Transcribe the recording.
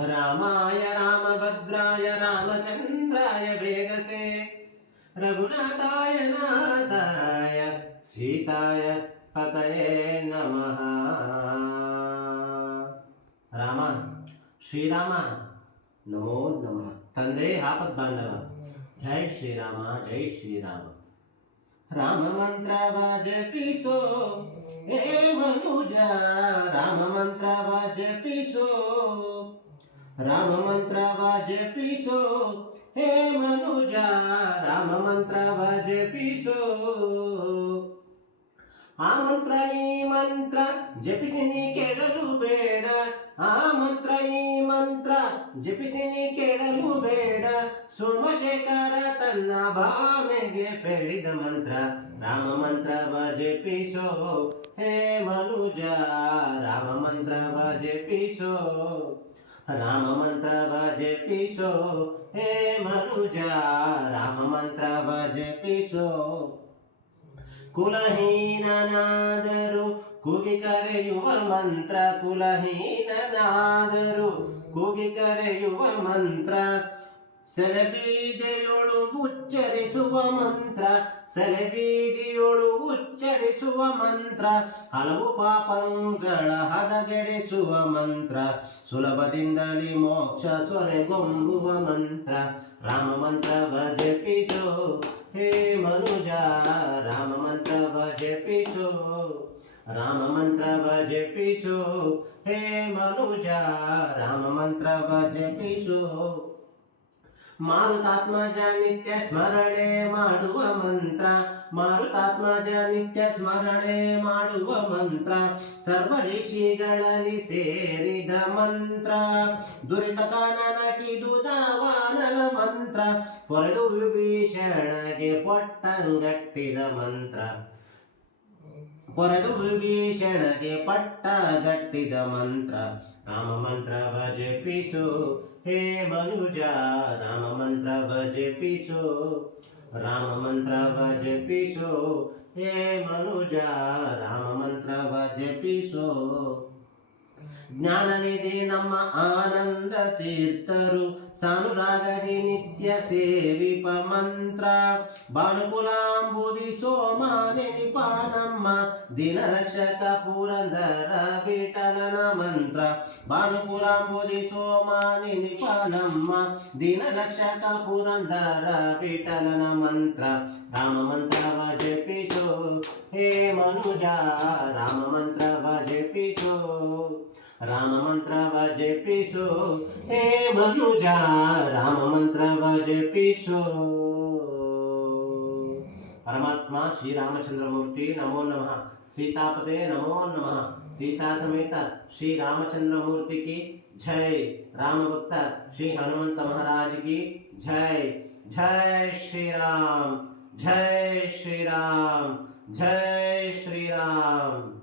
रामाय रामभद्राय रामचंद्राय वेदसे रघुनाथाय नाथाय सीताय पतये नमः। राम श्रीराम नमो नमः। ತಂದೆ ಆಪತ್ ಬಾಂಧವ जय श्री राम जय श्री राम। राम मंत्र जपिसो हे मनुजा राम मंत्र जपिसो राम मंत्र जपिसो हे मनुजा राम मंत्र जपिसो आ मंत्र ई मंत्र जपिಸಿ ನೀ ಕೆಡಲು ಬೇಡ ಆ ಮಂತ್ರ ಈ ಮಂತ್ರ ಜಪಿಸಿ ನೀ ಕೆಡಲು ಬೇಡ ಸೋಮಶೇಖರ ತನ್ನ ಭಾಮೆಗೆ ಪೇಳಿದ ಮಂತ್ರ ರಾಮ ಮಂತ್ರ ಜಪಿಸೋ ಹೇ ಮನುಜ ರಾಮ ಮಂತ್ರ ಜಪಿಸೋ ರಾಮ ಮಂತ್ರ ಜಪಿಸೋ ಹೇ ಮನುಜ ರಾಮ ಮಂತ್ರ ಜಪಿಸೋ ಕುಲಹೀನನಾದರೂ ಕೂಗಿ ಕರೆಯುವ ಮಂತ್ರ ಕುಲಹೀನನಾದರೂ ಕೂಗಿ ಕರೆಯುವ ಮಂತ್ರ ಸೆಲೆಬೀದಿಯೊಳು ಉಚ್ಚರಿಸುವ ಮಂತ್ರ ಸೆಲೆಬೀದಿಯೊಳು ಉಚ್ಚರಿಸುವ ಮಂತ್ರ ಹಲವು ಪಾಪಗಳ ಹದಗೆಡಿಸುವ ಮಂತ್ರ ಸುಲಭದಿಂದಲೇ ಮೋಕ್ಷ ಸ್ವರೆಗೊಂಬುವ ಮಂತ್ರ ರಾಮ ಮಂತ್ರ ಜಪಿಸೋ ಹೇ ಮನುಜ ರಾಮ ಮಂತ್ರ ಜಪಿಸೋ ರಾಮ ಮಂತ್ರ ಜಪಿಸೋ ಹೇ ಮನುಜ ರಾಮ ಮಂತ್ರ ಜಪಿಸೋ ಮಾರುತಾತ್ಮಜ ನಿತ್ಯ ಸ್ಮರಣೆ ಮಾಡುವ ಮಂತ್ರ ಮಾರುತಾತ್ಮಜ ನಿತ್ಯ ಸ್ಮರಣೆ ಮಾಡುವ ಮಂತ್ರ ಸರ್ವ ಋಷಿಗಳಲ್ಲಿ ಸೇರಿದ ಮಂತ್ರ ದುರಿತ ಕಾನನಕಿದು ದಾವಾನಲ ಮಂತ್ರ ಪೊರೆದು ವಿಭೀಷಣಗೆ ಪೊಟ್ಟಂಗಟ್ಟಿದ ಮಂತ್ರ ಪೊರೆದು ವಿಭೀಷಣಗೆ ಪಟ್ಟಗಟ್ಟಿದ ಮಂತ್ರ ರಾಮ ಮಂತ್ರ ಜಪಿಸೋ ಹೇ ಮನುಜ ರಾಮ ಮಂತ್ರ ಜಪಿಸೋ ರಾಮ ಮಂತ್ರ ಜಪಿಸೋ ಹೇ ಮನುಜ ರಾಮ ಮಂತ್ರ ಜಪಿಸೋ ಜ್ಞಾನನಿಧಿ ನಮ್ಮ ಆನಂದ ತೀರ್ಥರು ಸಾನುರಾಗದಿ ನಿತ್ಯ ಸೇವಿಪ ಮಂತ್ರ ಭಾನುಕುಲಾಂಬುದಿ ಸೋಮ ನೆನಿಪ ನಮ್ಮ ದಿನರಕ್ಷಕ ಪುರಂದರ ವಿಠಲನ ಮಂತ್ರ ಭಾನುಕುಲಾಂಬುದಿ ಸೋಮ ನೆನಿಪ ನಮ್ಮ ದಿನರಕ್ಷಕ ಪುರಂದರ ವಿಠಲನ ಮಂತ್ರ ರಾಮ ಮಂತ್ರ ಜಪಿಸೋ ಹೇ ಮನುಜ ರಾಮ ಮಂತ್ರ ಜಪಿಸೋ ರಾಮ ಮಂತ್ರ ಜಪಿಸೋ ಹೇ ಮನುಜ ರಾಮ ಮಂತ್ರ ಜಪಿಸೋ। परमात्मा श्री रामचंद्र मूर्ति नमो नमः। सीतापते नमो नमः। सीता समेत श्री रामचंद्र मूर्ति की जय। राम भक्त श्री हनुमंत महाराज की जय। जय श्री राम जय श्री राम जय श्री राम।